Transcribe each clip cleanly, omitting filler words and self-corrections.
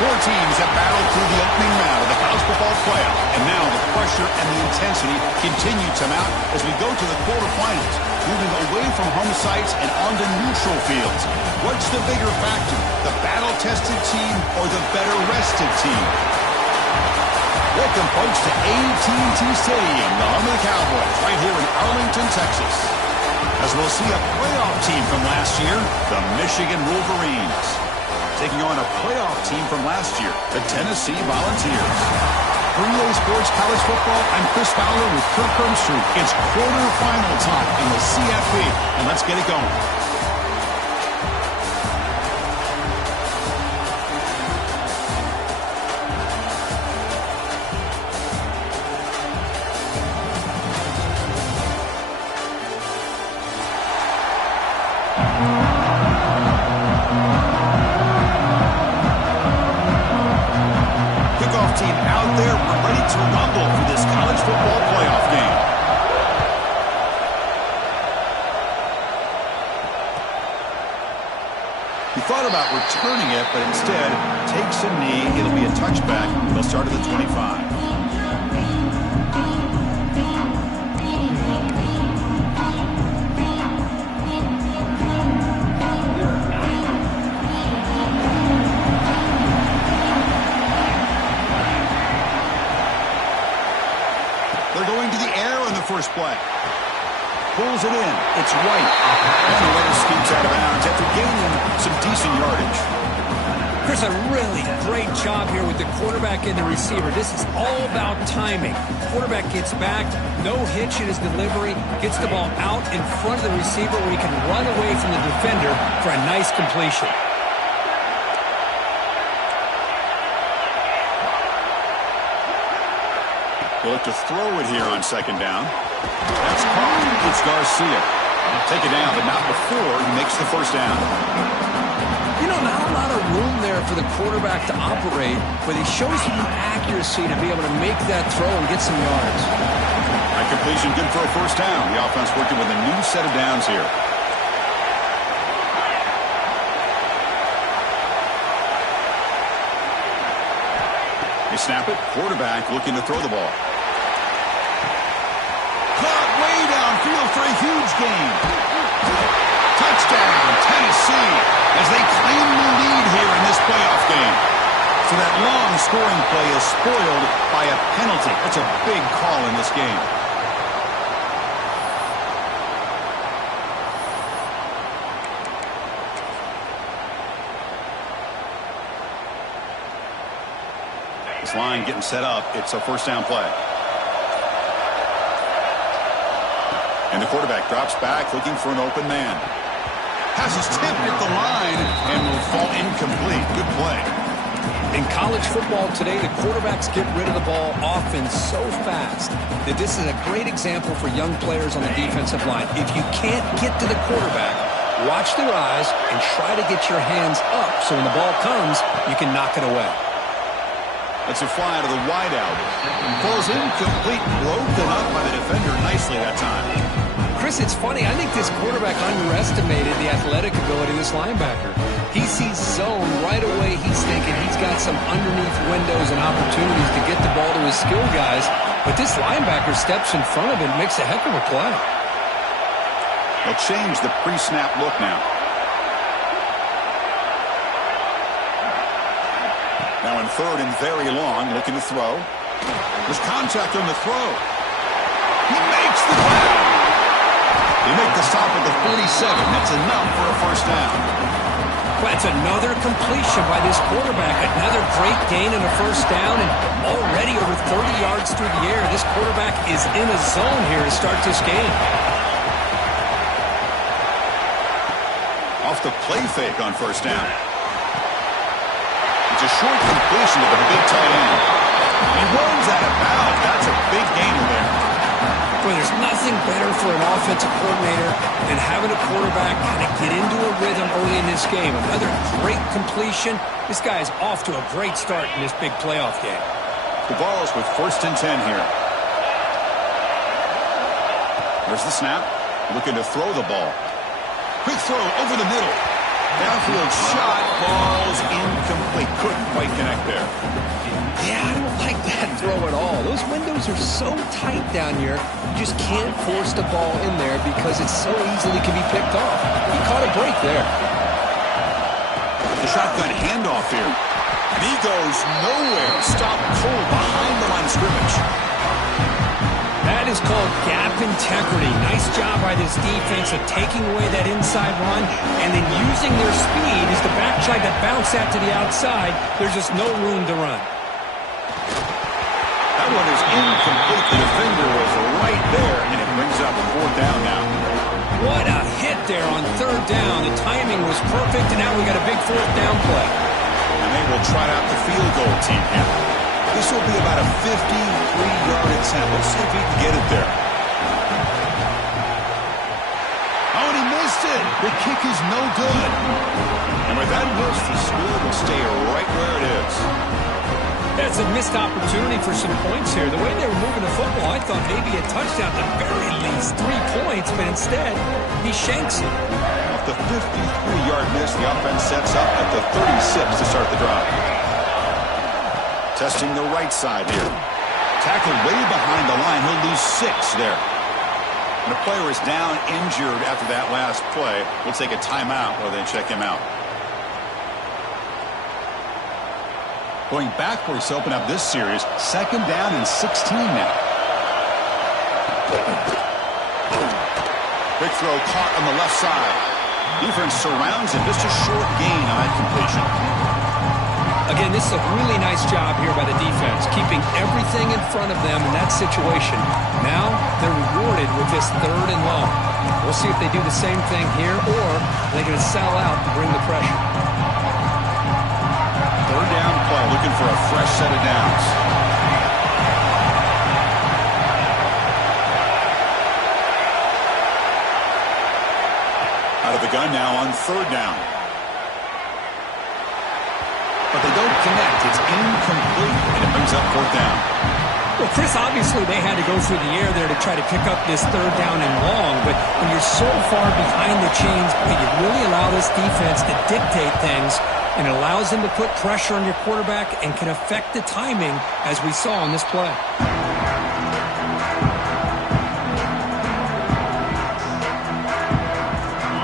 Four teams have battled through the opening round of the college football playoff, and now the pressure and the intensity continue to mount as we go to the quarterfinals, moving away from home sites and onto neutral fields. What's the bigger factor, the battle-tested team or the better-rested team? Welcome, folks, to AT&T Stadium, the home of the Cowboys, right here in Arlington, Texas. As we'll see a playoff team from last year, the Michigan Wolverines, taking on a playoff team from last year, the Tennessee Volunteers. For EA Sports College Football, I'm Chris Fowler with Kirk Hermstreet. It's quarterfinal time in the CFB, and let's get it going. Team out there, we're ready to rumble for this college football playoff game. He thought about returning it, but instead takes a knee. It'll be a touchback. They'll start at the 25. First play. Pulls it in. It's White. And the runner scoots out of bounds after gaining some decent yardage. Chris, a really great job here with the quarterback and the receiver. This is all about timing. Quarterback gets back, no hitch in his delivery, gets the ball out in front of the receiver where he can run away from the defender for a nice completion. He'll look to throw it here on second down. That's caught. It's Garcia. Take it down, but not before he makes the first down. You know, not a lot of room there for the quarterback to operate, but he shows some accuracy to be able to make that throw and get some yards. That completion good for a first down. The offense working with a new set of downs here. They snap it. Quarterback looking to throw the ball. Caught way downfield for a huge gain. Touchdown, Tennessee, as they claim the lead here in this playoff game. So that long scoring play is spoiled by a penalty. That's a big call in this game. This line getting set up. It's a first down play. And the quarterback drops back looking for an open man. Pass is tipped at the line and will fall incomplete. Good play. In college football today, the quarterbacks get rid of the ball often so fast that this is a great example for young players on the defensive line. If you can't get to the quarterback, watch their eyes and try to get your hands up so when the ball comes, you can knock it away. That's a fly to the wideout. Falls incomplete, broken up by the defender nicely that time. Chris, it's funny. I think this quarterback underestimated the athletic ability of this linebacker. He sees zone right away. He's thinking he's got some underneath windows and opportunities to get the ball to his skill guys. But this linebacker steps in front of him, makes a heck of a play. They'll change the pre-snap look now. Now in third and very long, looking to throw. There's contact on the throw. He makes the tackle. They make the stop at the 47. That's enough for a first down. Well, that's another completion by this quarterback. Another great gain in a first down, and already over 30 yards through the air. This quarterback is in a zone here to start this game. Off the play fake on first down. It's a short completion to the big tight end. He runs out of bounds. That's a big gainer there. Boy, there's nothing better for an offensive coordinator than having a quarterback kind of get into a rhythm early in this game. Another great completion. This guy is off to a great start in this big playoff game. The ball is with 1st and 10 here. There's the snap. Looking to throw the ball. Quick throw over the middle. Downfield shot. Ball's incomplete. Couldn't quite connect there. Yeah, I don't like that throw at all. Those windows are so tight down here, you just can't force the ball in there because it so easily can be picked off. He caught a break there. The shotgun handoff here. And he goes nowhere. Stopped cold behind the line of scrimmage. That is called gap integrity. Nice job by this defense of taking away that inside run and then using their speed as the back tried to bounce that to the outside. There's just no room to run. That one is incomplete. The defender was right there, and it brings up a 4th down now. What a hit there on 3rd down. The timing was perfect, and now we got a big 4th down play. And they will try out the field goal team here. This will be about a 53-yard attempt. Let's see if he can get it there. Oh, and he missed it. The kick is no good. And with that miss, the score will stay right where it is. That's a missed opportunity for some points here. The way they were moving the football, I thought maybe a touchdown at the very least 3 points, but instead, he shanks it. Off the 53-yard miss, the offense sets up at the 36 to start the drive. Testing the right side here. Tackled way behind the line. He'll lose 6 there. And the player is down injured after that last play. We'll take a timeout while they check him out. Going backwards to open up this series. 2nd down and 16 now. Quick throw caught on the left side. Defense surrounds him. Just a short gain on that completion. Again, this is a really nice job here by the defense, keeping everything in front of them in that situation. Now they're rewarded with this 3rd and long. We'll see if they do the same thing here, or they're going to sell out to bring the pressure. 3rd down play, looking for a fresh set of downs. Out of the gun now on 3rd down. But they don't connect. It's incomplete, and it brings up 4th down. Well, Chris, obviously they had to go through the air there to try to pick up this 3rd down and long, but when you're so far behind the chains, you really allow this defense to dictate things, and it allows them to put pressure on your quarterback and can affect the timing, as we saw on this play.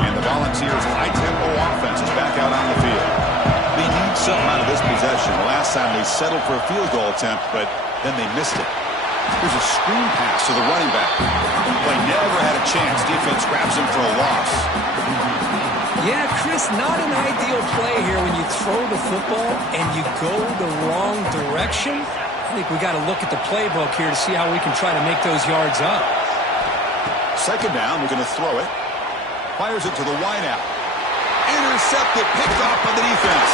And the Volunteers' high-tempo offense is back out on the field. They need something out of this possession. The last time they settled for a field goal attempt, but then they missed it. Here's a screen pass to the running back. Play never had a chance. Defense grabs him for a loss. Yeah, Chris, not an ideal play here when you throw the football and you go the wrong direction. I think we got to look at the playbook here to see how we can try to make those yards up. 2nd down, we're going to throw it. Fires it to the wideout. Intercepted, picked off by the defense.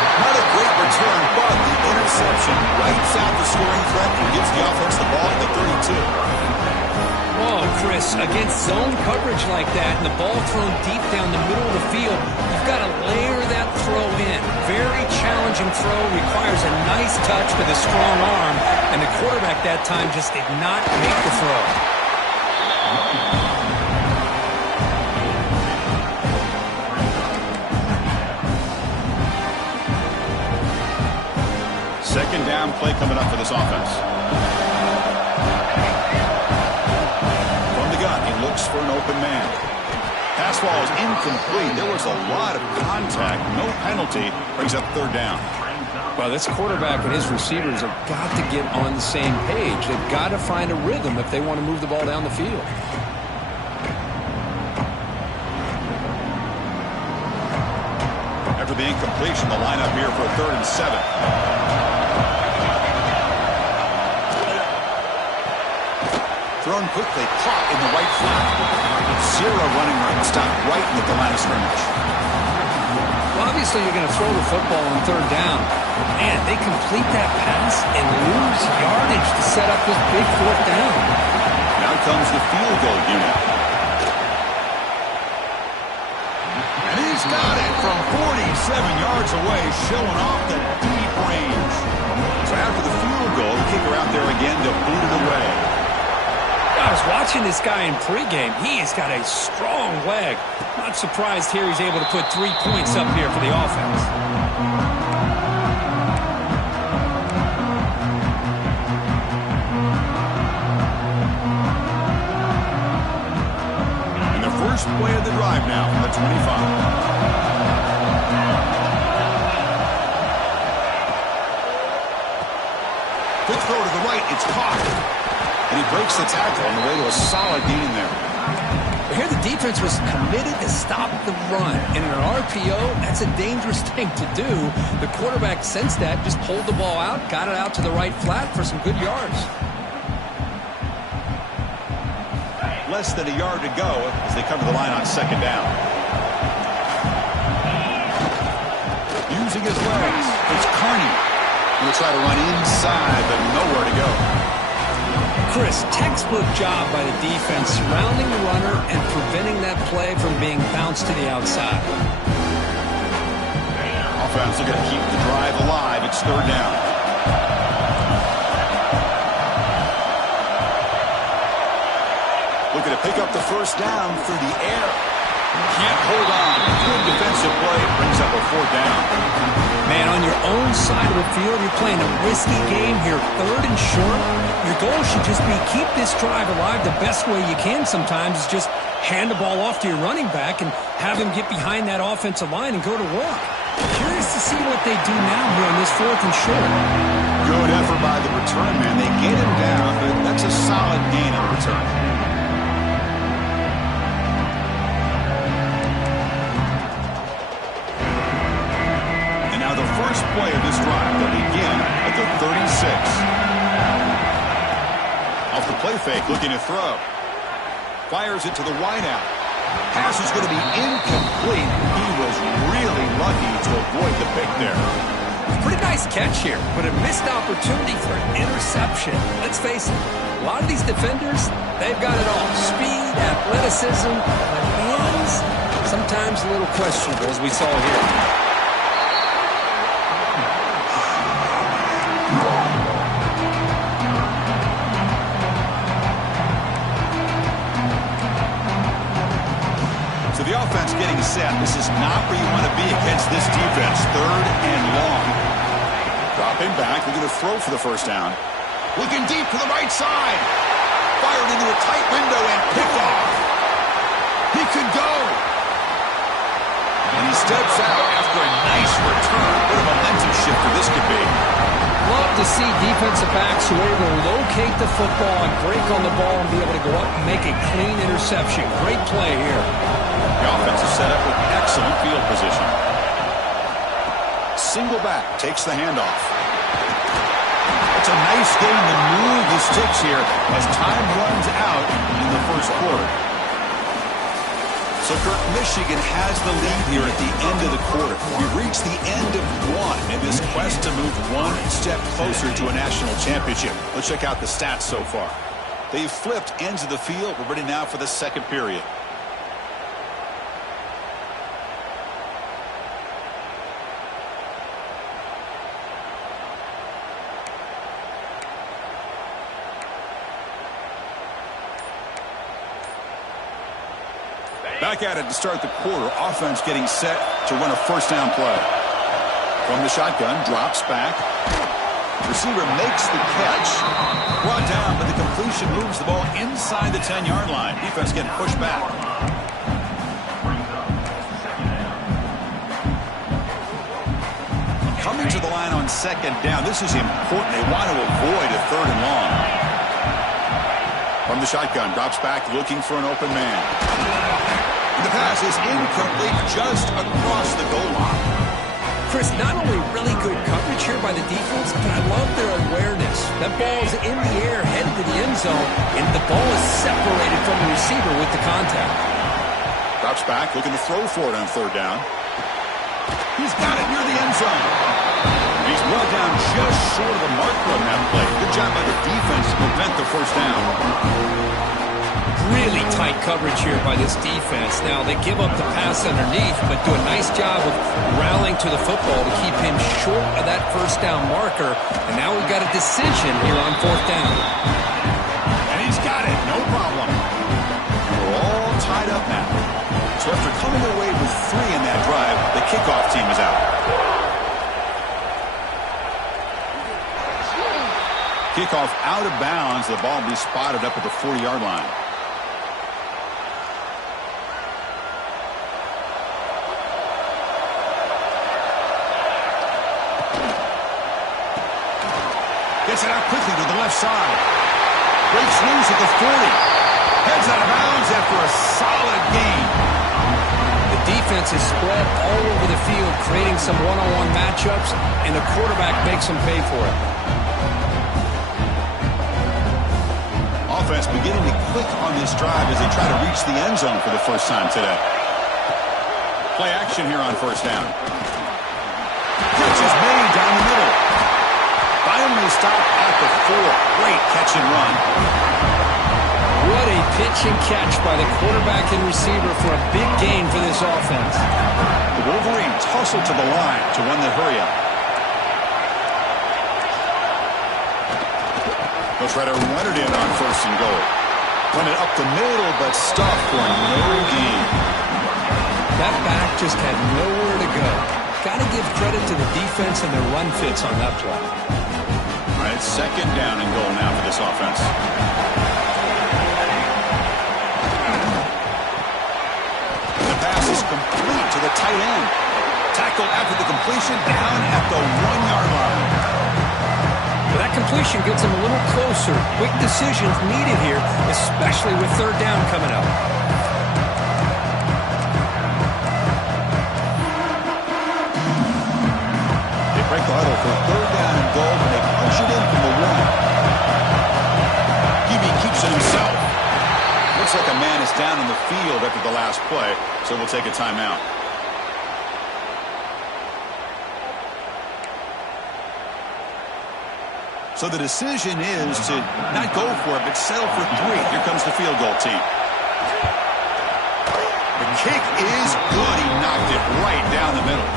Not a great return, but the interception wipes out the scoring threat and gives the offense the ball at the 32. Oh, Chris, against zone coverage like that and the ball thrown deep down the middle of the field, you've got to layer that throw in. Very challenging throw, requires a nice touch with a strong arm, and the quarterback that time just did not make the throw. 2nd down play coming up for this offense. From the gun, he looks for an open man. Pass ball is incomplete. There was a lot of contact. No penalty. Brings up 3rd down. Well, this quarterback and his receivers have got to get on the same page. They've got to find a rhythm if they want to move the ball down the field. After the incompletion, the lineup here for a 3rd and 7. Thrown quickly, caught in the right flat. 0 running room, stopped right at the line of scrimmage. Well, obviously you're going to throw the football on 3rd down. Man, they complete that pass and lose yardage to set up this big 4th down. Now comes the field goal unit. And he's got it from 47 yards away, showing off the deep range. So after the field goal, the kicker out there again to boot it away. I was watching this guy in pregame. He has got a strong leg. Not surprised here he's able to put 3 points up here for the offense. the 25. Good throw to the right. It's caught. And he breaks the tackle on the way to a solid gain there. Here the defense was committed to stop the run. And in an RPO, that's a dangerous thing to do. The quarterback sensed that, just pulled the ball out, got it out to the right flat for some good yards. Less than a yard to go as they come to the line on second down. Using his legs. It's Carney. He'll try to run inside, but nowhere to go. Chris, textbook job by the defense surrounding the runner and preventing that play from being bounced to the outside. Offense looking to keep the drive alive. It's third down. Looking to pick up the first down through the air. Can't hold on. Good defensive play. Brings up a fourth down. Man, on your own side of the field, you're playing a risky game here, third and short. Your goal should just be keep this drive alive the best way you can sometimes is just hand the ball off to your running back and have him get behind that offensive line and go to work. Curious to see what they do now here on this fourth and short. Good effort by the return man. They get him down, but that's a solid gain on the return. First play of this drive, but again at the 36. Off the play fake, looking to throw. Fires it to the wideout. Pass is going to be incomplete. He was really lucky to avoid the pick there. Pretty nice catch here, but a missed opportunity for an interception. Let's face it, a lot of these defenders, they've got it all. Speed, athleticism, but hands, sometimes a little questionable, as we saw here. The offense getting set. This is not where you want to be against this defense. Third and long. Dropping back. Looking to throw for the first down. Looking deep to the right side. Fired into a tight window and picked off. He could go. And he steps out after a nice return. What a momentum shifter this could be. Love to see defensive backs who are able to locate the football and break on the ball and be able to go up and make a clean interception. Great play here. The offense is set up with excellent field position. Single back takes the handoff. It's a nice game to move the sticks here as time runs out in the first quarter. So, Kirk, Michigan has the lead here at the end of the quarter. We've reached the end of one in this quest to move one step closer to a national championship. Let's check out the stats so far. They've flipped ends of the field. We're ready now for the second period. Back at it to start the quarter. Offense getting set to run a first down play. From the shotgun, drops back. Receiver makes the catch. Brought down, but the completion moves the ball inside the 10-yard line. Defense getting pushed back. Coming to the line on second down. This is important. They want to avoid a third and long. From the shotgun, drops back, looking for an open man. The pass is incomplete just across the goal line. Chris, not only really good coverage here by the defense, but I love their awareness. That ball is in the air, headed to the end zone, and the ball is separated from the receiver with the contact. Drops back, looking to throw for it on third down. He's got it near the end zone. He's brought down just short of the marker on that play. Good job by the defense to prevent the first down. Really tight coverage here by this defense. Now, they give up the pass underneath, but do a nice job of rallying to the football to keep him short of that first down marker. And now we've got a decision here on fourth down. And he's got it. No problem. We're all tied up now. So after coming away with 3 in that drive, the kickoff team is out. Kickoff out of bounds. The ball will be spotted up at the 40-yard line. Gets it out quickly to the left side. Breaks loose at the 40. Heads out of bounds after a solid gain. The defense is spread all over the field, creating some one-on-one matchups, and the quarterback makes them pay for it. Offense beginning to click on this drive as they try to reach the end zone for the first time today. Play action here on first down. Catch is made down the middle. Finally stopped at the 4. Great catch and run. What a pitch and catch by the quarterback and receiver for a big gain for this offense. The Wolverines hustle to the line to run the hurry-up. They'll try to run it in on first and goal. Run it up the middle, but stuffed for no gain. That back just had nowhere to go. Got to give credit to the defense and their run fits on that play. All right, second down and goal now for this offense. The pass is complete to the tight end. Tackle after the completion down at the 1-yard line. Well, that completion gets him a little closer. Quick decisions needed here, especially with third down coming up. They break the huddle for third down and goal, and they punch it in from the 1. QB keeps it himself. Looks like a man is down in the field after the last play, so we'll take a timeout. So the decision is to not go for it, but settle for 3. Here comes the field goal team. The kick is good. He knocked it right down the middle.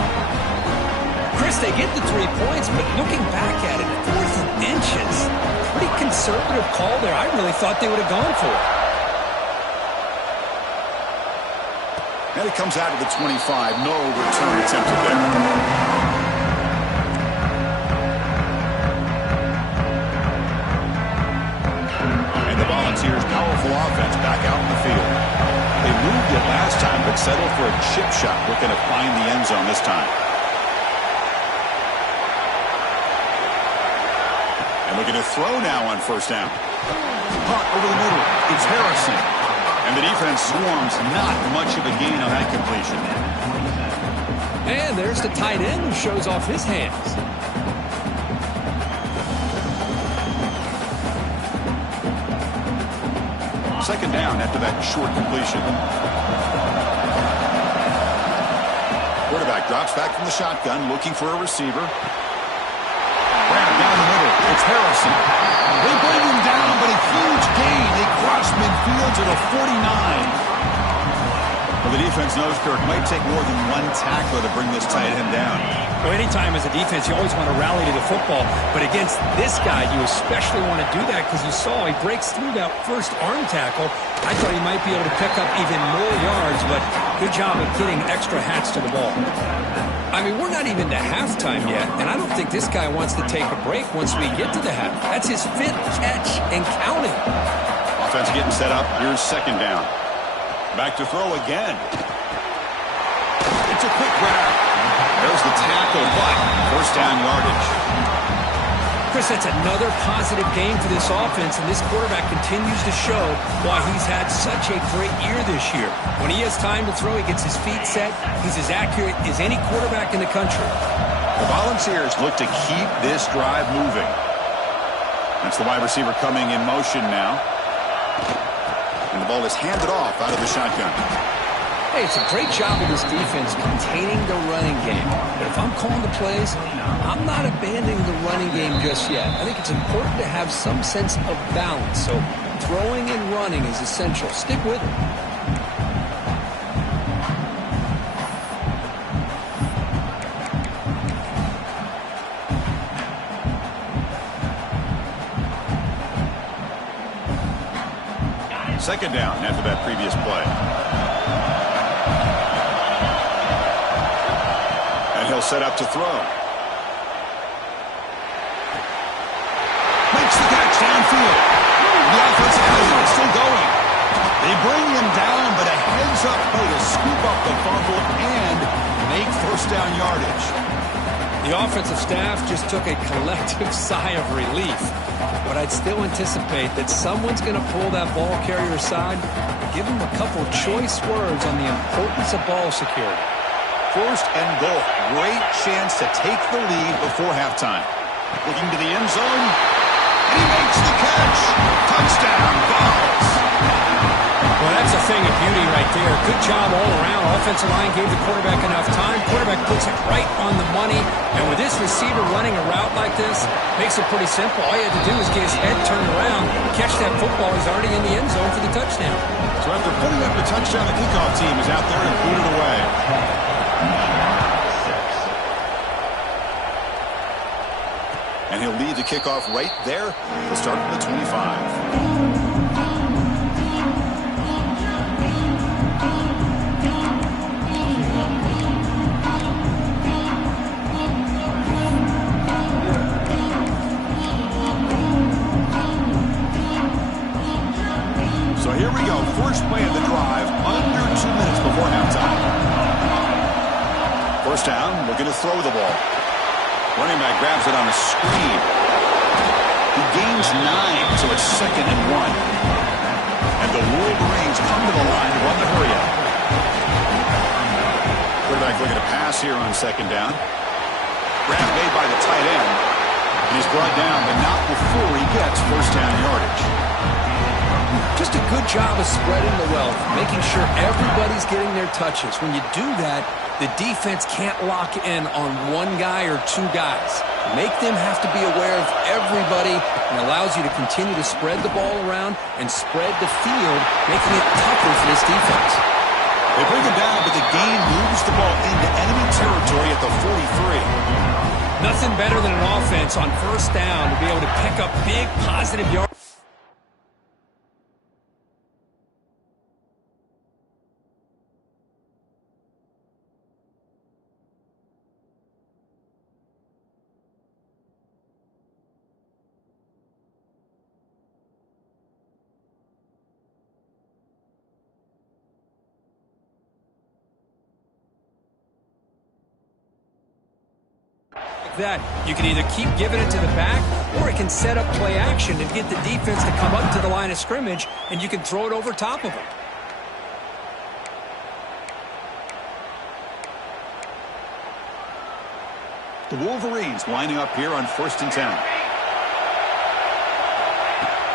Chris, they get the 3 points, but looking back at it, 4th and inches. Pretty conservative call there. I really thought they would have gone for it. And it comes out to the 25. No return attempted there. Volunteers' powerful offense back out in the field. They moved it last time, but settled for a chip shot, looking to find the end zone this time. And looking to throw now on first down. Punt over the middle. It's Harrison. And the defense swarms. Not much of a gain on that completion. And there's the tight end who shows off his hands. Second down after that short completion. Quarterback drops back from the shotgun, looking for a receiver. Ran down the middle. It's Harrison. They bring him down, but a huge gain. They cross midfield to the 49. Well, the defense knows, Kirk, might take more than one tackler to bring this tight end down. Well, anytime as a defense, you always want to rally to the football. But against this guy, you especially want to do that because you saw he breaks through that first arm tackle. I thought he might be able to pick up even more yards, but good job of getting extra hats to the ball. I mean, we're not even to halftime yet, and I don't think this guy wants to take a break once we get to the half. That's his 5th catch and counting. Offense getting set up. Here's second down. Back to throw again. It's a quick grab. There's the tackle, but first down yardage. Chris, that's another positive game for this offense, and this quarterback continues to show why he's had such a great year this year. When he has time to throw, he gets his feet set. He's as accurate as any quarterback in the country. The Volunteers look to keep this drive moving. That's the wide receiver coming in motion now. And the ball is handed off out of the shotgun. Hey, it's a great job of this defense containing the running game. But if I'm calling the plays, I'm not abandoning the running game just yet. I think it's important to have some sense of balance. So throwing and running is essential. Stick with it. Second down after that previous play. And he'll set up to throw. Makes the catch downfield. The offensive line is still going. They bring him down, but a heads-up play to scoop up the fumble and make first down yardage. The offensive staff just took a collective sigh of relief. But I'd still anticipate that someone's going to pull that ball carrier aside and give him a couple choice words on the importance of ball security. First and goal. Great chance to take the lead before halftime. Looking to the end zone. And he makes the catch. Touchdown, Vols. Well, that's a thing of beauty right there. Good job all around. Offensive line gave the quarterback enough time. Quarterback puts it right on the money. And with this receiver running a route like this, makes it pretty simple. All you had to do is get his head turned around, catch that football. He's already in the end zone for the touchdown. So after putting up the touchdown, the kickoff team is out there and boot it away. And he'll lead the kickoff right there. He'll start at the 25. So here we go. First play of the drive, under 2 minutes before halftime. First down, looking to throw the ball. Running back grabs it on a screen. He gains 9, so it's 2nd and 1. And the Wolverines come to the line to run the hurry up. Quarterback looking to pass here on 2nd down. Grab made by the tight end. And he's brought down, but not before he gets first down yardage. Just a good job of spreading the wealth, making sure everybody's getting their touches. When you do that, the defense can't lock in on one guy or two guys. Make them have to be aware of everybody, and allows you to continue to spread the ball around and spread the field, making it tougher for this defense. They bring him down, but the gain moves the ball into enemy territory at the 43. Nothing better than an offense on first down to be able to pick up big positive yards. That you can either keep giving it to the back, or it can set up play action and get the defense to come up to the line of scrimmage, and you can throw it over top of them. The Wolverines lining up here on 1st and 10.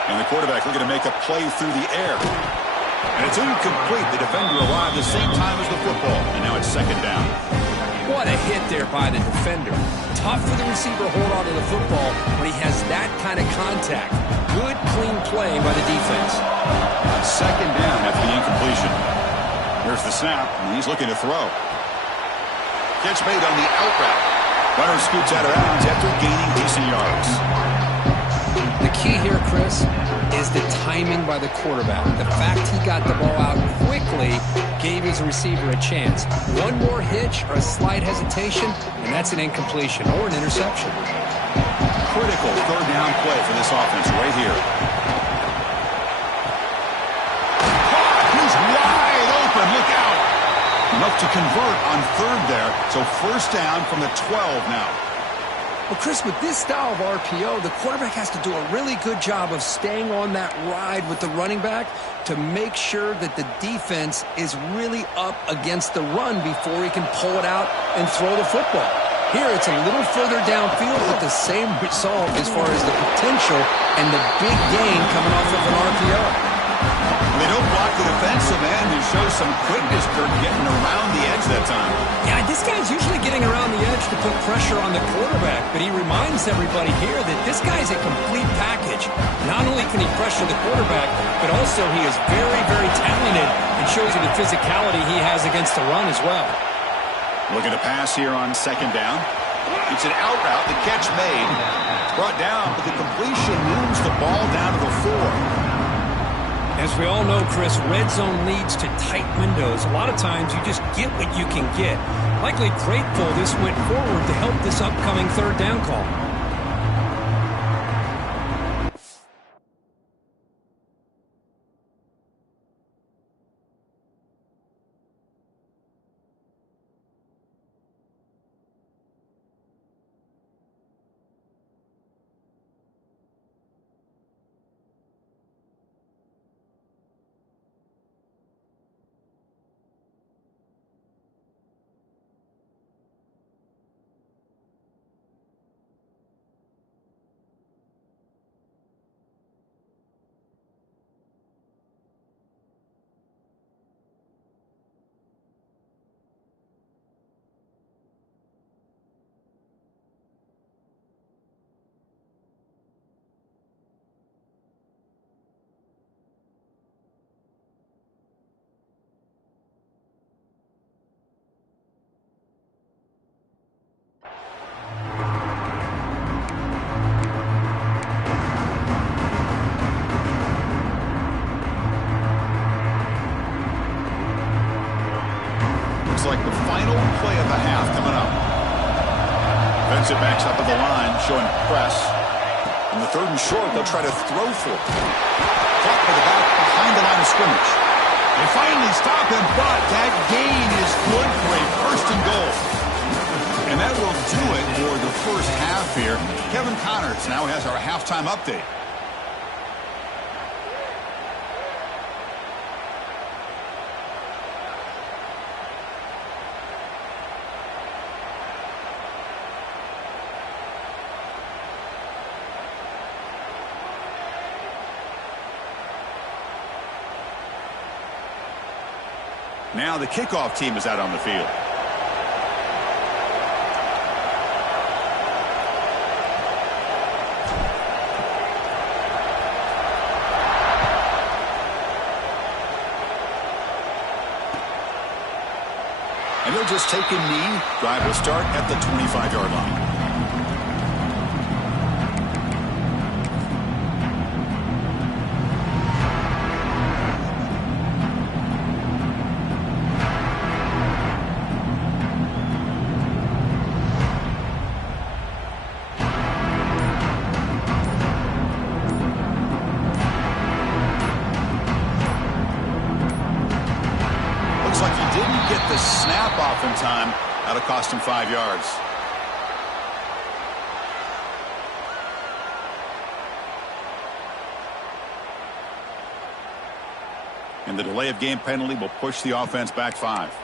And the quarterback looking to make a play through the air. And it's incomplete. The defender arrived the same time as the football, and now it's 2nd down. What a hit there by the defender. Tough for the receiver to hold on to the football when he has that kind of contact. Good, clean play by the defense. 2nd down after the incompletion. Here's the snap, and he's looking to throw. Catch made on the out route. Runner scoots out of bounds after gaining decent yards. The key here, Chris, is the timing by the quarterback. The fact he got the ball out quickly gave his receiver a chance. One more hitch or a slight hesitation, and that's an incompletion or an interception. Critical 3rd down play for this offense right here. He's wide open. Look out. Enough to convert on 3rd there. So first down from the 12 now. Well, Chris, with this style of RPO, the quarterback has to do a really good job of staying on that ride with the running back to make sure that the defense is really up against the run before he can pull it out and throw the football. Here, it's a little further downfield with the same result as far as the potential and the big gain coming off of an RPO. They don't block the defensive end and show some quickness, Kirk, getting around the edge that time. Yeah, this guy's usually getting around the edge to put pressure on the quarterback, but he reminds everybody here that this guy's a complete package. Not only can he pressure the quarterback, but also he is very, very talented and shows you the physicality he has against the run as well. Looking to pass here on 2nd down. It's an out route. The catch made. Brought down, but the completion moves the ball down to the 4. As we all know, Chris, red zone leads to tight windows. A lot of times you just get what you can get. Likely grateful this went forward to help this upcoming 3rd down call. Brings it back up at the line, showing press. On the 3rd and short, they'll try to throw for it. Caught by the back behind the line of scrimmage. They finally stop him, but that gain is good for a 1st and goal. And that will do it for the first half here. Kevin Connors now has our halftime update. Now the kickoff team is out on the field. And he'll just take a knee. Drive will start at the 25-yard line. In time, that'll cost him 5 yards. And the delay of game penalty will push the offense back 5.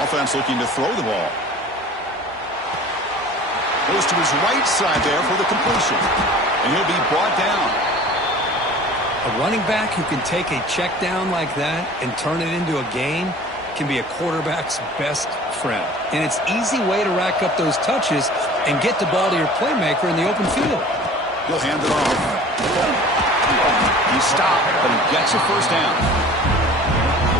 Offense looking to throw the ball. Goes to his right side there for the completion. And he'll be brought down. A running back who can take a check down like that and turn it into a gain can be a quarterback's best friend. And it's an easy way to rack up those touches and get the ball to your playmaker in the open field. He'll hand it off. He stopped, but he gets a 1st down.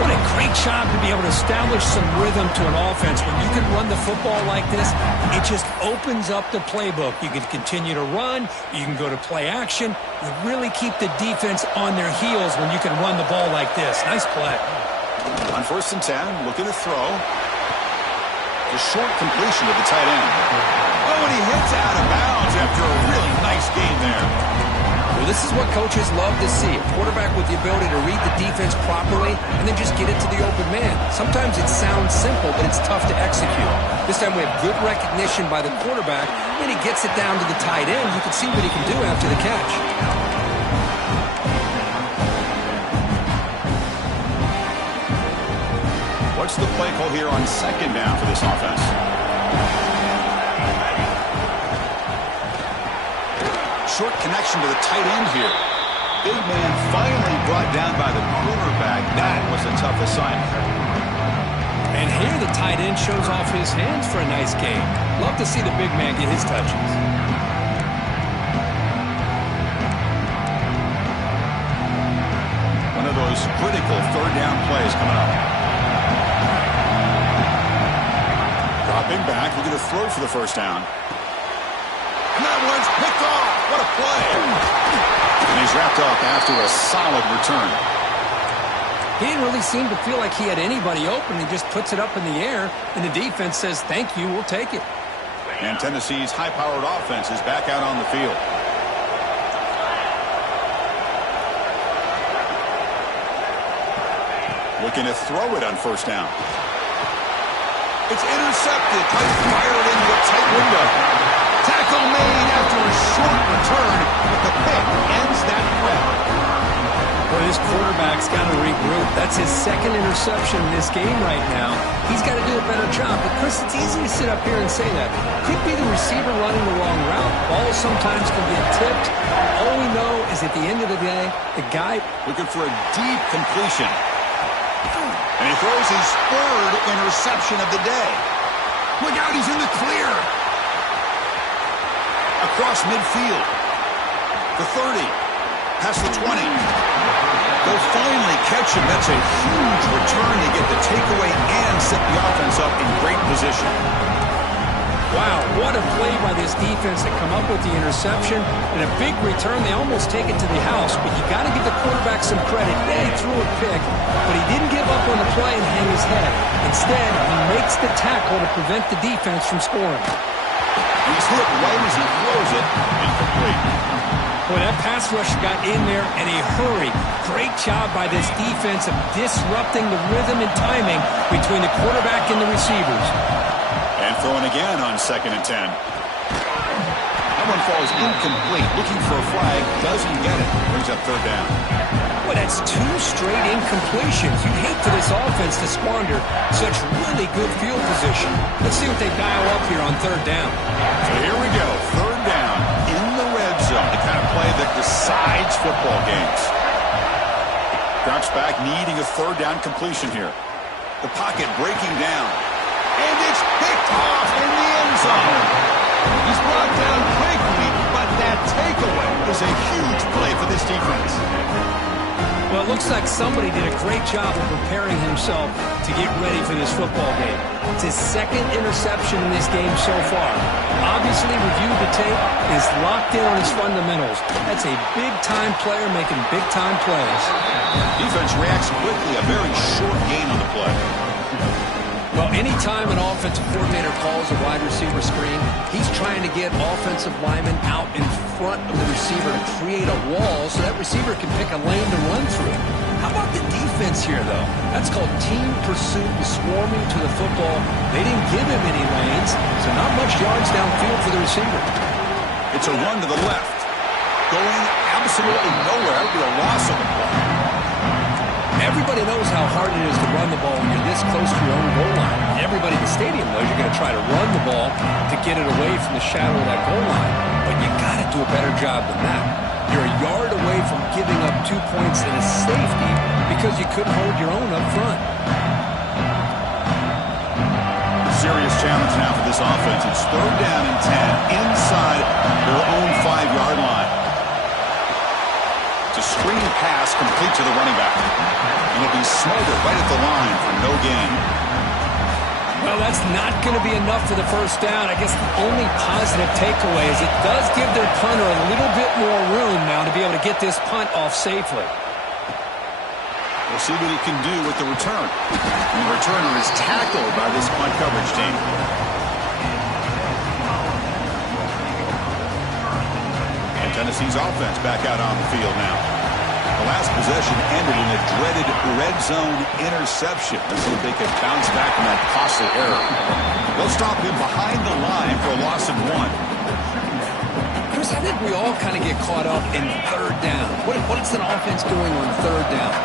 What a great job to be able to establish some rhythm to an offense. When you can run the football like this, it just opens up the playbook. You can continue to run. You can go to play action. You really keep the defense on their heels when you can run the ball like this. Nice play. On 1st and 10, looking to throw. The short completion of the tight end. Oh, and he hits out of bounds after a really nice game there. Well, this is what coaches love to see. A quarterback with the ability to read the defense properly and then just get it to the open man. Sometimes it sounds simple, but it's tough to execute. This time we have good recognition by the quarterback, and he gets it down to the tight end. You can see what he can do after the catch. What's the play call here on 2nd down for this offense? Short connection to the tight end here. Big man finally brought down by the quarterback. That was a tough assignment. And here the tight end shows off his hands for a nice game. Love to see the big man get his touches. One of those critical 3rd down plays coming up. Dropping back, looking to throw for the 1st down. And that one's picked off. What a play. And he's wrapped up after a solid return. He didn't really seem to feel like he had anybody open. He just puts it up in the air, and the defense says, thank you, we'll take it. And Tennessee's high-powered offense is back out on the field. Looking to throw it on 1st down. It's intercepted. Trying to fire it into a tight window. Tackle made after a short return, but the pick ends that threat. Well, this quarterback's got to regroup. That's his 2nd interception in this game right now. He's got to do a better job. But, Chris, it's easy to sit up here and say that. Could be the receiver running the wrong route. Balls sometimes can get tipped. All we know is at the end of the day, the guy looking for a deep completion. And he throws his 3rd interception of the day. Look out, he's in the clear. Across midfield. The 30. Past the 20. They'll finally catch him. That's a huge return to get the takeaway and set the offense up in great position. Wow, what a play by this defense to come up with the interception and a big return. They almost take it to the house, but you got to give the quarterback some credit. Yeah, he threw a pick, but he didn't give up on the play and hang his head. Instead, he makes the tackle to prevent the defense from scoring. He's hit right as he throws it. Incomplete. Boy, that pass rush got in there in a hurry. Great job by this defense of disrupting the rhythm and timing between the quarterback and the receivers. And throwing again on 2nd and 10. That one falls incomplete. Looking for a flag. Doesn't get it. Brings up 3rd down. Well, that's 2 straight incompletions. You'd hate for this offense to squander such really good field position. Let's see what they dial up here on 3rd down. So here we go. 3rd down in the red zone. The kind of play that decides football games. Drops back, needing a 3rd down completion here. The pocket breaking down. And it's picked off in the end zone. He's brought down quickly, but that takeaway is a huge play for this defense. Well, it looks like somebody did a great job of preparing himself to get ready for this football game. It's his 2nd interception in this game so far. Obviously, reviewed the tape, is locked in on his fundamentals. That's a big-time player making big-time plays. Defense reacts quickly, a very short gain on the play. Well, anytime an offensive coordinator calls a wide receiver screen, he's trying to get offensive linemen out in front of the receiver to create a wall so that receiver can pick a lane to run through. How about the defense here, though? That's called team pursuit, swarming to the football. They didn't give him any lanes, so not much yards downfield for the receiver. It's a run to the left. Going absolutely nowhere. That would be a loss of the play. Everybody knows how hard it is to run the ball when you're this close to your own goal line. Everybody in the stadium knows you're going to try to run the ball to get it away from the shadow of that goal line. But you got to do a better job than that. You're a yard away from giving up 2 points and a safety because you couldn't hold your own up front. Serious challenge now for this offense. It's 3rd down and 10 inside their own 5-yard line. It's a screen pass complete to the running back. And it'll be smothered right at the line for no gain. Well, that's not going to be enough for the 1st down. I guess the only positive takeaway is it does give their punter a little bit more room now to be able to get this punt off safely. We'll see what he can do with the return. And the returner is tackled by this punt coverage team. And Tennessee's offense back out on the field now. The last possession ended in a dreaded red zone interception. Let's see if they can bounce back from that costly error. They'll stop him behind the line for a loss of 1. Chris, I think we all kind of get caught up in 3rd down. What is an offense doing on 3rd down?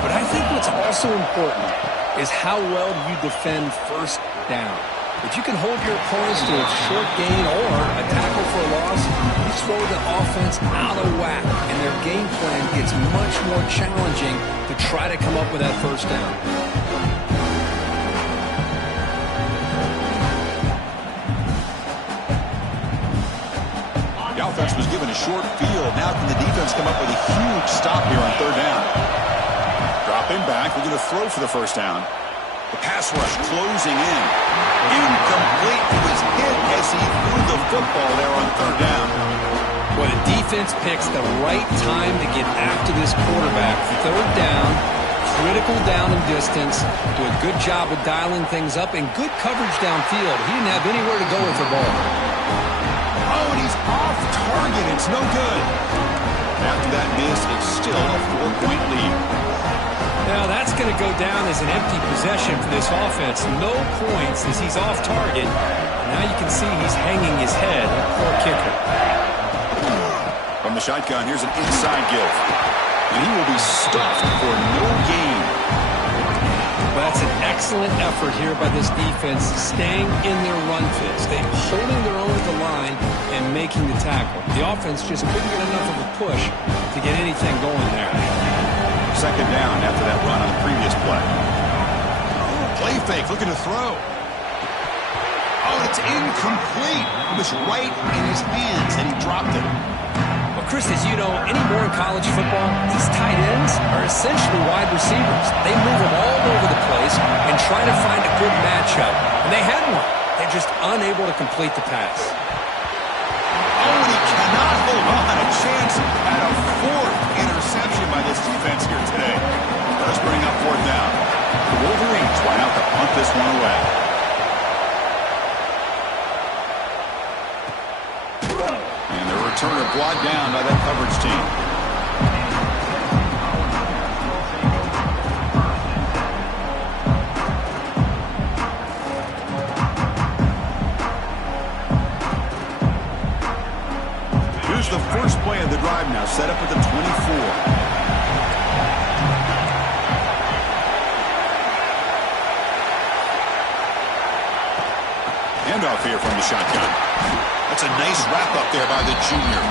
But I think what's also important is how well you defend 1st down. If you can hold your opponents to a short gain or a tackle for a loss, you throw the offense out of whack, and their game plan gets much more challenging to try to come up with that 1st down. The offense was given a short field. Now can the defense come up with a huge stop here on 3rd down? Dropping back. We're going to throw for the 1st down. The pass rush closing in. Incomplete. He was hit as he threw the football there on 3rd down. Well, the defense picks the right time to get after this quarterback. 3rd down, critical down and distance. Do a good job of dialing things up and good coverage downfield. He didn't have anywhere to go with the ball. Oh, and he's off target. It's no good. After that miss, it's still a 4-point lead. Now that's going to go down as an empty possession for this offense. No points as he's off target. Now you can see he's hanging his head. Poor kicker. From the shotgun, here's an inside give. And he will be stuffed for no gain. Well, that's an excellent effort here by this defense, staying in their run fits. They're holding their own at the line and making the tackle. The offense just couldn't get enough of a push to get anything going there. 2nd down after that run on the previous play. Play fake, looking to throw. Oh, it's incomplete. It was right in his hands, and he dropped it. Well, Chris, as you know, anymore in college football, these tight ends are essentially wide receivers. They move them all over the place and try to find a good matchup. And they had one. They're just unable to complete the pass. Oh, and he cannot hold on. A chance at a fourth interception by this defense here today. Let's bring up fourth down. The Wolverines want out to punt this one away. And the returner brought down by that coverage team. Here's the first play of the drive now, set up at the 24. Handoff here from the shotgun. That's a nice wrap-up there by the junior.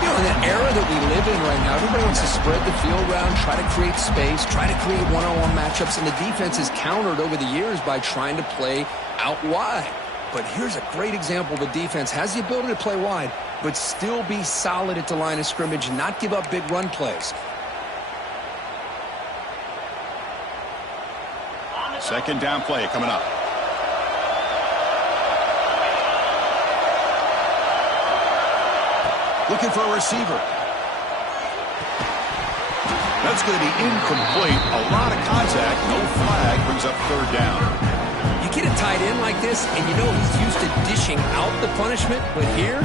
You know, in the era that we live in right now, everybody wants to spread the field around, try to create space, try to create one-on-one matchups, and the defense is countered over the years by trying to play out wide. But here's a great example. The defense has the ability to play wide, but still be solid at the line of scrimmage and not give up big run plays. Second down play coming up. Looking for a receiver. That's going to be incomplete. A lot of contact. No flag. Brings up third down. You get a tight end like this, and you know he's used to dishing out the punishment, but here,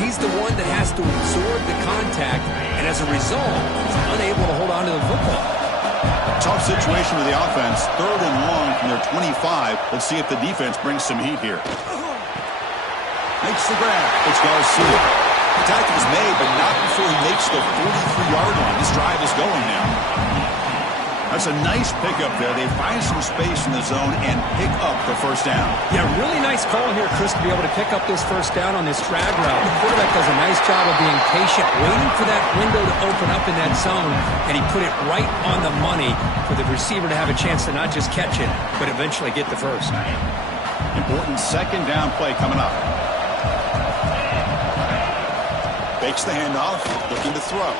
he's the one that has to absorb the contact, and as a result, he's unable to hold on to the football. Tough situation with the offense. Third and long from their 25. Let's see if the defense brings some heat here. Makes the grab. It's Garcia. The tackle is made, but not before he makes the 43-yard line. This drive is going now. That's a nice pickup there. They find some space in the zone and pick up the first down. Yeah, really nice call here, Chris, to be able to pick up this first down on this drag route. The quarterback does a nice job of being patient, waiting for that window to open up in that zone, and he put it right on the money for the receiver to have a chance to not just catch it, but eventually get the first. Important second down play coming up. Fakes the handoff, looking to throw.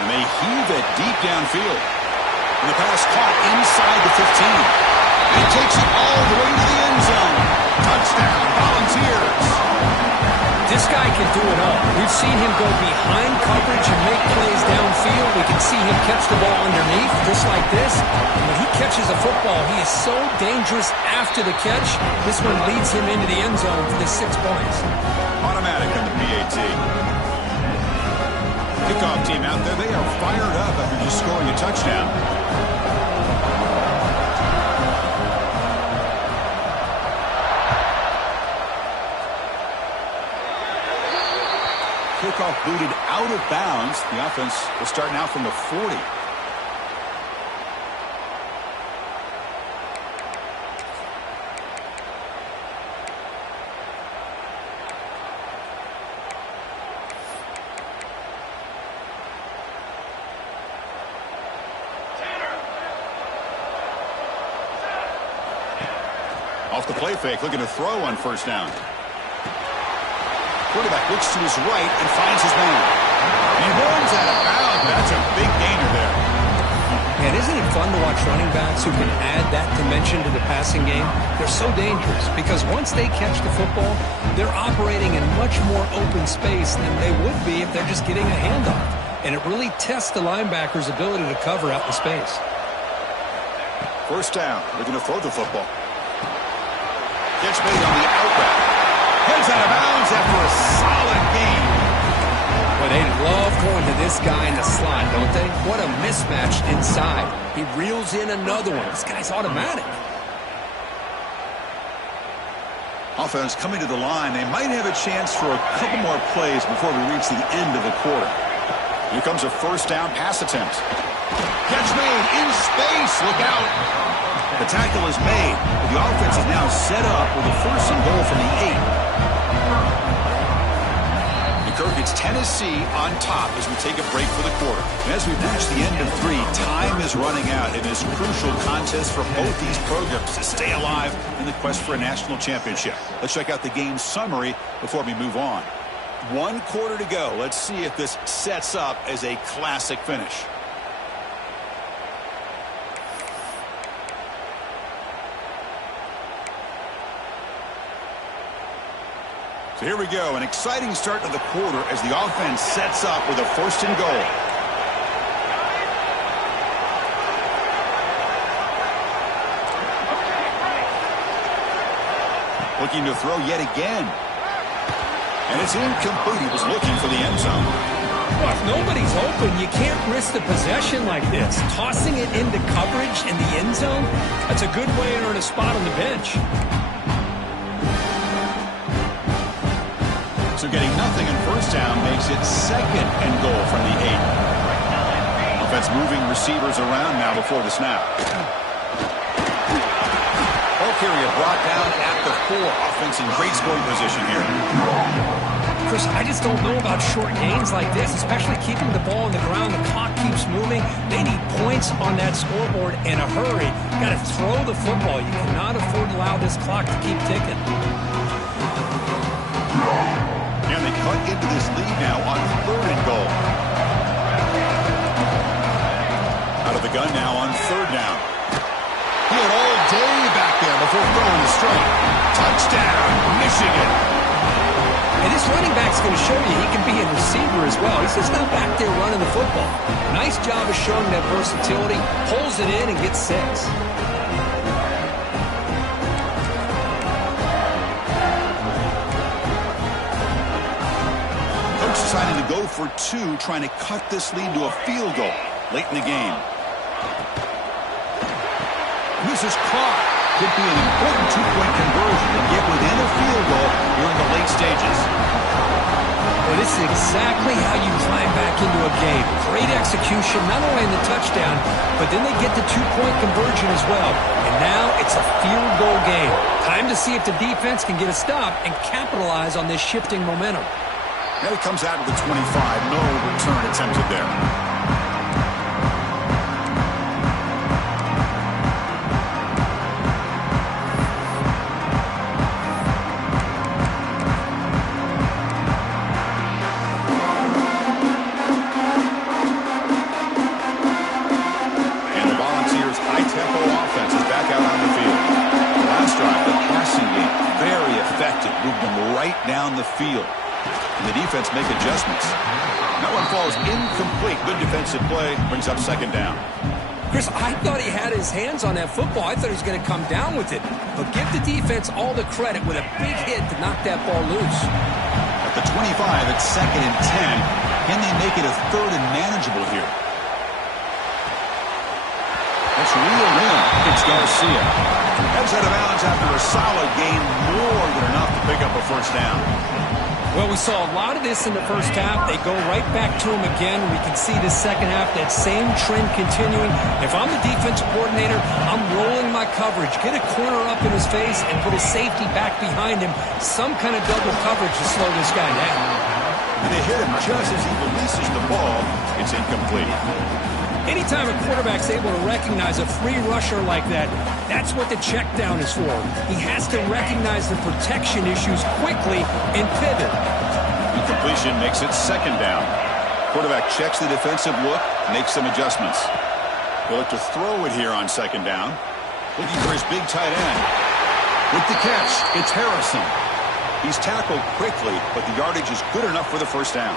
And they heave it deep downfield. And the pass caught inside the 15. And it takes it all the way to the end zone. Touchdown, Volunteers. This guy can do it all. We've seen him go behind coverage and make plays downfield. We can see him catch the ball underneath, just like this. And when he catches a football, he is so dangerous after the catch. This one leads him into the end zone for the 6 points. Automatic on the PAT. Kickoff team out there, they are fired up after just scoring a touchdown. Kickoff booted out of bounds. The offense will start now from the 40. Off the play fake, looking to throw on first down. Quarterback looks to his right and finds his man. And he runs out of bounds. That's a big gainer there. And isn't it fun to watch running backs who can add that dimension to the passing game? They're so dangerous because once they catch the football, they're operating in much more open space than they would be if they're just getting a handoff. And it really tests the linebacker's ability to cover out in space. First down, looking to throw the football. Catch made on the out route. Heads out of bounds after a solid gain. Well, they love going to this guy in the slot, don't they? What a mismatch inside. He reels in another one. This guy's automatic. Offense coming to the line. They might have a chance for a couple more plays before we reach the end of the quarter. Here comes a first down pass attempt. Catch made in space. Look out. The tackle is made. The offense is now set up with a first and goal from the 8. And Kirk, it's Tennessee on top as we take a break for the quarter. And as we've reached the end of 3, time is running out in this crucial contest for both these programs to stay alive in the quest for a national championship. Let's check out the game summary before we move on. 1 quarter to go. Let's see if this sets up as a classic finish. So here we go, an exciting start to the quarter as the offense sets up with a 1st and goal. Looking to throw yet again. And it's incomplete. He was looking for the end zone. Well, if nobody's open, you can't risk the possession like this. Tossing it into coverage in the end zone, that's a good way to earn a spot on the bench. So getting nothing in 1st down makes it 2nd and goal from the 8. Offense moving receivers around now before the snap. Ball carrier brought down at the 4. Offense in great scoring position here. Chris, I just don't know about short gains like this, especially keeping the ball on the ground. The clock keeps moving. They need points on that scoreboard in a hurry. Got to throw the football. You cannot afford to allow this clock to keep ticking. And they cut into this lead now on 3rd and goal. Out of the gun now on 3rd down. He had all day back there before throwing the strike. Touchdown, Michigan. And this running back's going to show you he can be a receiver as well. He's just not back there running the football. Nice job of showing that versatility. Pulls it in and gets 6. Deciding to go for 2, trying to cut this lead to a field goal late in the game. This is caught. Could be an important 2-point conversion to get within a field goal during the late stages. Well, this is exactly how you climb back into a game. Great execution, not only in the touchdown, but then they get the 2-point conversion as well. And now it's a field goal game. Time to see if the defense can get a stop and capitalize on this shifting momentum. Now he comes out of the 25. No return attempted there. And the Volunteers' high-tempo offense is back out on the field. Last drive, the passing game, very effective. Moved them right down the field. And the defense make adjustments. That one falls incomplete. Good defensive play. Brings up 2nd down. Chris, I thought he had his hands on that football. I thought he was going to come down with it. But give the defense all the credit with a big hit to knock that ball loose. At the 25, it's 2nd and 10. Can they make it a 3rd and manageable here? That's reeled in. It's Garcia. Heads out of bounds after a solid gain. More than enough to pick up a 1st down. Well, we saw a lot of this in the 1st half. They go right back to him again. We can see the 2nd half, that same trend continuing. If I'm the defensive coordinator, I'm rolling my coverage. Get a corner up in his face and put a safety back behind him. Some kind of double coverage to slow this guy down. And they hit him just as he releases the ball. It's incomplete. Anytime a quarterback's able to recognize a free rusher like that, that's what the check down is for. He has to recognize the protection issues quickly and pivot. Incompletion makes it 2nd down. Quarterback checks the defensive look, makes some adjustments. He'll look to throw it here on 2nd down. Looking for his big tight end. With the catch, it's Harrison. He's tackled quickly, but the yardage is good enough for the 1st down.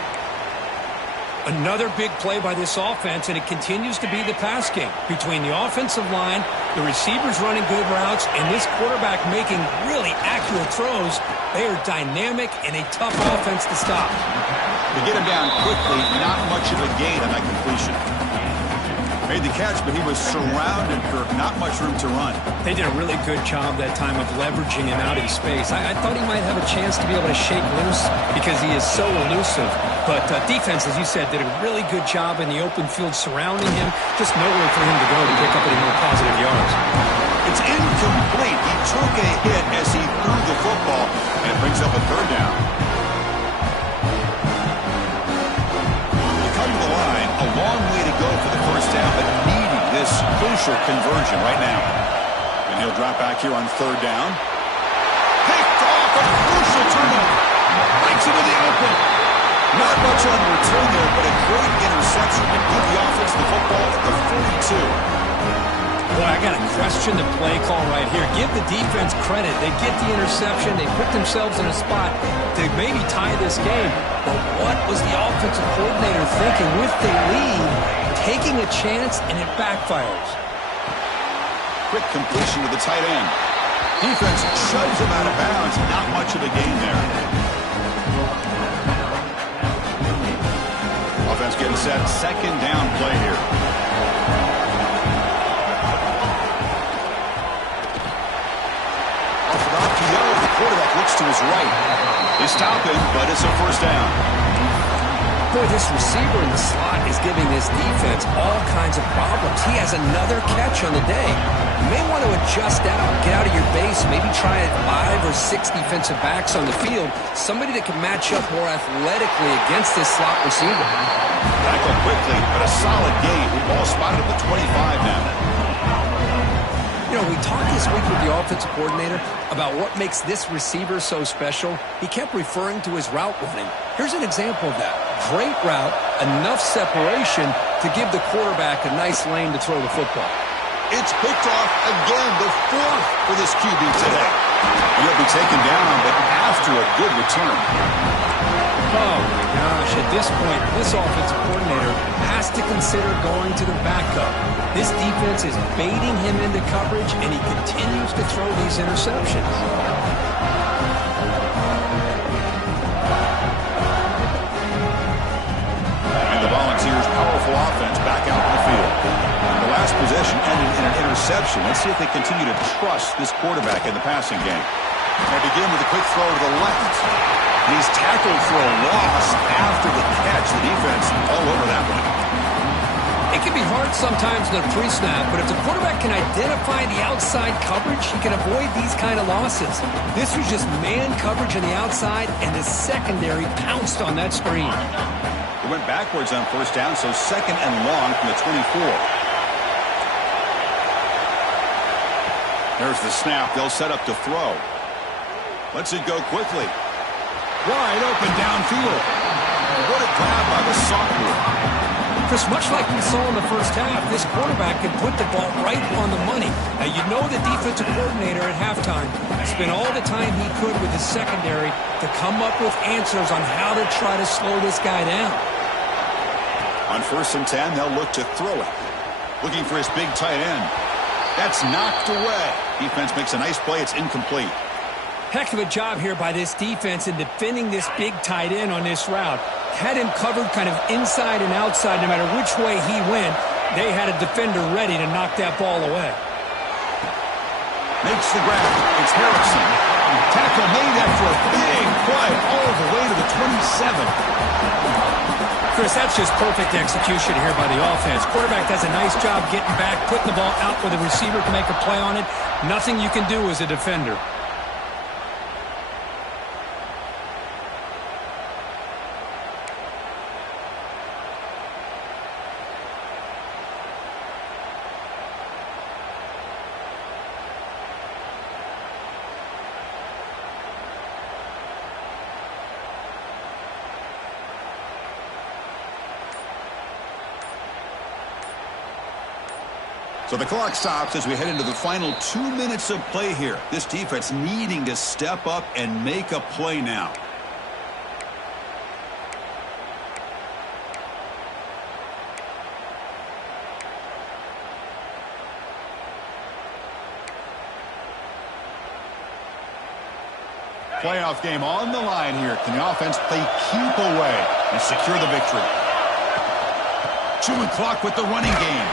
Another big play by this offense, and it continues to be the pass game. Between the offensive line, the receivers running good routes, and this quarterback making really accurate throws, they are dynamic and a tough offense to stop. To get him down quickly, not much of a gain on that completion. Made the catch, but he was surrounded, Kirk. Not much room to run. They did a really good job that time of leveraging him out in space. I thought he might have a chance to be able to shake loose because he is so elusive. But defense, as you said, did a really good job in the open field surrounding him. Just nowhere for him to go to pick up any more positive yards. It's incomplete. He took a hit as he threw the football, and it brings up a 3rd down. To the line, a long way to go for the 1st down, but needing this crucial conversion right now. And he'll drop back here on 3rd down. Picked off a crucial turnover. Breaks into the open. Not much on the return there, but a great interception to give the offense the football at the 42. Boy, I got to question the play call right here. Give the defense credit. They get the interception. They put themselves in a spot to maybe tie this game. But what was the offensive coordinator thinking with the lead, taking a chance, and it backfires? Quick completion to the tight end. Defense shoves him out of bounds. Not much of a gain there. Offense getting set. Second down play here. The quarterback looks to his right. They stop him, but it's a first down. Boy, this receiver in the slot is giving this defense all kinds of problems. He has another catch on the day. You may want to adjust out, get out of your base, maybe try 5 or 6 defensive backs on the field, somebody that can match up more athletically against this slot receiver. Tackle quickly, but a solid gain. Ball spotted at the 25 now. You know, we talked this week with the offensive coordinator about what makes this receiver so special. He kept referring to his route running. Here's an example of that. Great route, enough separation to give the quarterback a nice lane to throw the football. It's picked off again, the 4th for this QB today. He'll be taken down, but after a good return. Oh, my gosh. At this point, this offensive coordinator has to consider going to the backup. This defense is baiting him into coverage, and he continues to throw these interceptions. And the Volunteers' powerful offense back out in the field. The last possession ended in an interception. Let's see if they continue to trust this quarterback in the passing game. They begin with a quick throw to the left. He's tackled for a loss after the catch. The defense all over that one. It can be hard sometimes in a pre-snap, but if the quarterback can identify the outside coverage, he can avoid these kind of losses. This was just man coverage on the outside, and the secondary pounced on that screen. They went backwards on first down, so second and long from the 24. There's the snap. They'll set up to throw. Lets it go quickly. Wide open downfield. What a grab by the sophomore. Chris, much like we saw in the first half, this quarterback can put the ball right on the money. Now, you know the defensive coordinator at halftime spent all the time he could with his secondary to come up with answers on how to try to slow this guy down. On 1st and 10, they'll look to throw it. Looking for his big tight end. That's knocked away. Defense makes a nice play. It's incomplete. Heck of a job here by this defense in defending this big tight end on this route. Had him covered kind of inside and outside no matter which way he went. They had a defender ready to knock that ball away. Makes the grab. It's Harrison. Tackle made after a big play all the way to the 27. Chris, that's just perfect execution here by the offense. Quarterback does a nice job getting back, putting the ball out where the receiver can make a play on it. Nothing you can do as a defender. So the clock stops as we head into the final 2 minutes of play here. This defense needing to step up and make a play now. Playoff game on the line here. Can the offense play keep away and secure the victory? Chewing clock with the running game.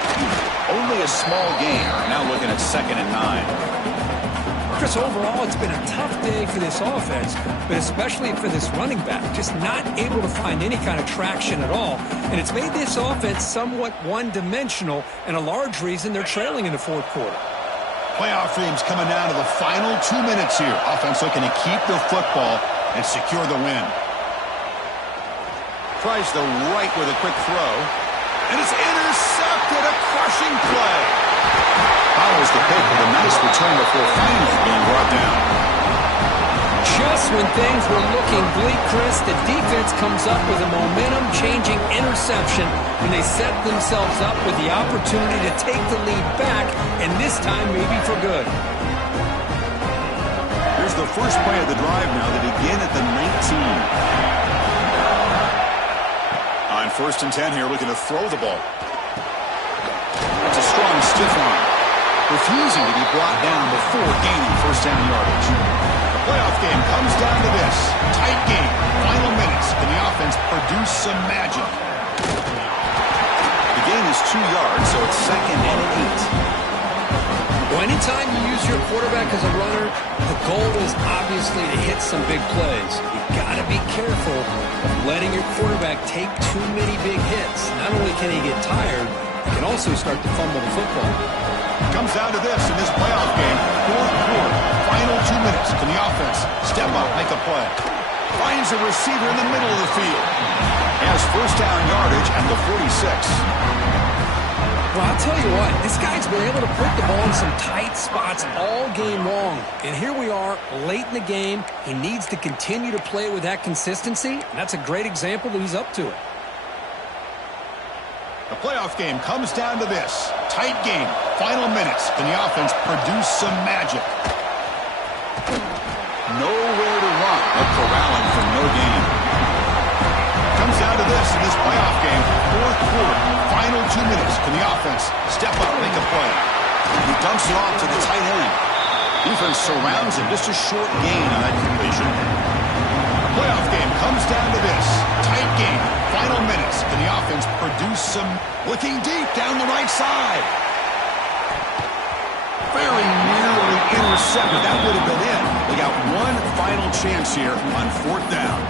Only a small gain. Now looking at 2nd and 9. Chris, overall, it's been a tough day for this offense, but especially for this running back. Just not able to find any kind of traction at all. And it's made this offense somewhat one-dimensional, and a large reason they're trailing in the 4th quarter. Playoff dreams coming down to the final 2 minutes here. Offense looking to keep the football and secure the win. Tries the right with a quick throw. And it's intercepted, a crushing play. Follows the pick with a nice return before finally being brought down. Just when things were looking bleak, Chris, the defense comes up with a momentum-changing interception when they set themselves up with the opportunity to take the lead back, and this time maybe for good. Here's the first play of the drive now. They begin at the 19. On 1st and 10 here, looking to throw the ball. It's a strong stiff arm. Refusing to be brought down before gaining first down yardage. The playoff game comes down to this. Tight game. Final minutes. Can the offense produce some magic? The gain is 2 yards, so it's 2nd and 8. Well, anytime you use your quarterback as a runner, the goal is obviously to hit some big plays. You've got to be careful of letting your quarterback take too many big hits. Not only can he get tired, he can also start to fumble the football. Comes down to this in this playoff game. 4th quarter. Final 2 minutes. Can the offense step up, make a play? Finds a receiver in the middle of the field. Has first down yardage at the 46. Well, I'll tell you what, this guy's been able to put the ball in some tight spots all game long. And here we are, late in the game. He needs to continue to play with that consistency. And that's a great example that he's up to it. The playoff game comes down to this. Tight game. Final minutes. Can the offense produce some magic? Nowhere to run. A corralling for no gain. Comes down to this in this playoff game. 4th quarter. Final 2 minutes. Can the offense step up, make a play? He dumps it off to the tight end. Defense surrounds him. Just a short gain on that completion. The playoff game comes down to this. Tight game. Final minutes. Can the offense produce some... Looking deep down the right side. Very nearly intercepted. That would have been it. They got one final chance here on 4th down.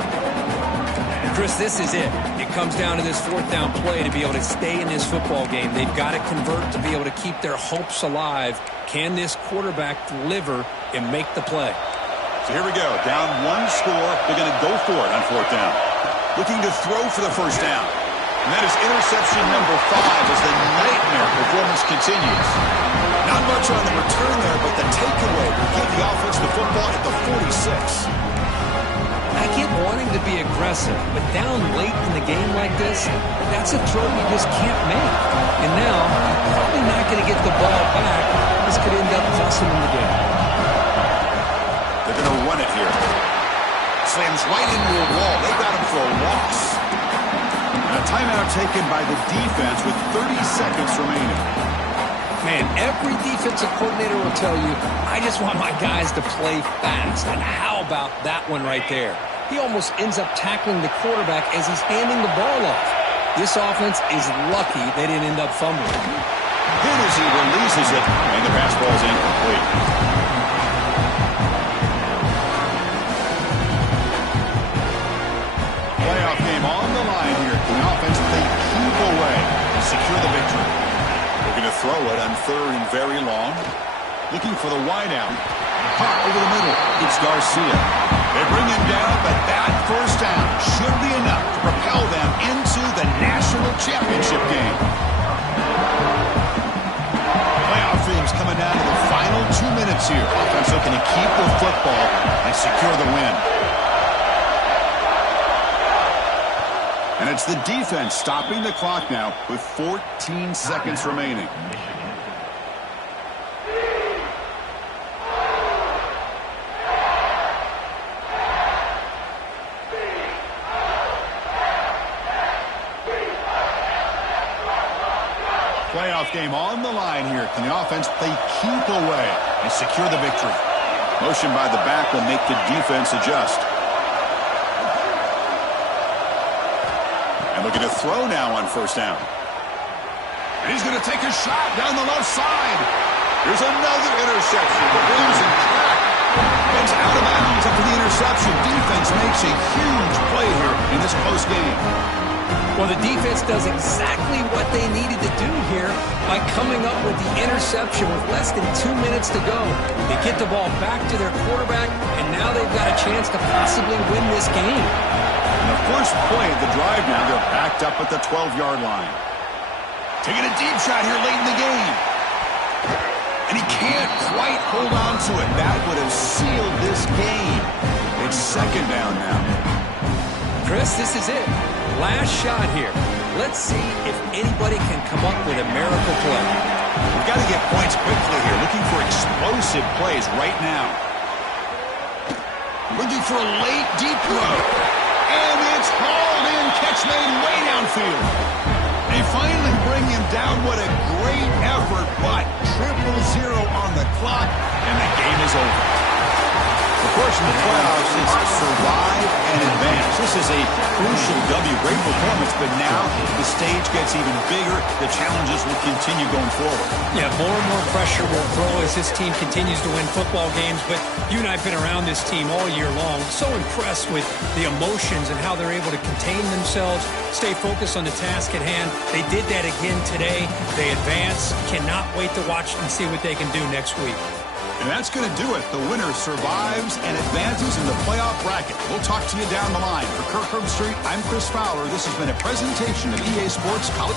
Chris, this is it. It comes down to this 4th down play to be able to stay in this football game. They've got to convert to be able to keep their hopes alive. Can this quarterback deliver and make the play? So here we go. Down 1 score. They're going to go for it on 4th down. Looking to throw for the first down. And that is interception number 5 as the nightmare performance continues. Not much on the return there, but the takeaway will give the offense the football at the 46. I get wanting to be aggressive, but down late in the game like this, that's a throw you just can't make. And now, you're probably not going to get the ball back. This could end up costing them the game. They're going to run it here. Slams right into a wall. They got him for a loss. And a timeout taken by the defense with 30 seconds remaining. Man, every defensive coordinator will tell you, I just want my guys to play fast. And how about that one right there? He almost ends up tackling the quarterback as he's handing the ball off. This offense is lucky they didn't end up fumbling. Good as he releases it, and the pass ball is incomplete. Playoff game on the line here. The offense, they keep away to secure the victory. Looking to throw it on 3rd and very long. Looking for the wideout. Hot over the middle. It's Garcia. They bring him down, but that first down should be enough to propel them into the national championship game. Playoff teams coming down to the final 2 minutes here. Offense looking to keep the football and secure the win. And it's the defense stopping the clock now with 14 seconds remaining. Playoff game on the line here. Can the offense play keep away and secure the victory? Motion by the back will make the defense adjust. And looking to throw now on first down. And he's going to take a shot down the left side. Here's another interception. The losing track. It's out of bounds after the interception. Defense makes a huge play here in this close game. Well, the defense does exactly what they needed to do here by coming up with the interception with less than 2 minutes to go. They get the ball back to their quarterback, and now they've got a chance to possibly win this game. And the first play of the drive now, they're backed up at the 12-yard line. Taking a deep shot here late in the game. And he can't quite hold on to it. That would have sealed this game. It's second down now. Chris, this is it. Last shot here. Let's see if anybody can come up with a miracle play. We've got to get points quickly here. Looking for explosive plays right now. Looking for a late deep throw. And it's hauled in. Catch made way downfield. They finally bring him down. What a great effort, but 0-0 on the clock, and the game is over. Of course, in the playoffs, it's survive and advance. This is a crucial W. Great performance, but now the stage gets even bigger. The challenges will continue going forward. Yeah, more and more pressure will grow as this team continues to win football games, but you and I have been around this team all year long. So impressed with the emotions and how they're able to contain themselves, stay focused on the task at hand. They did that again today. They advance. Cannot wait to watch and see what they can do next week. And that's going to do it. The winner survives and advances in the playoff bracket. We'll talk to you down the line. For Kirk Herbstreit, I'm Chris Fowler. This has been a presentation of EA Sports College.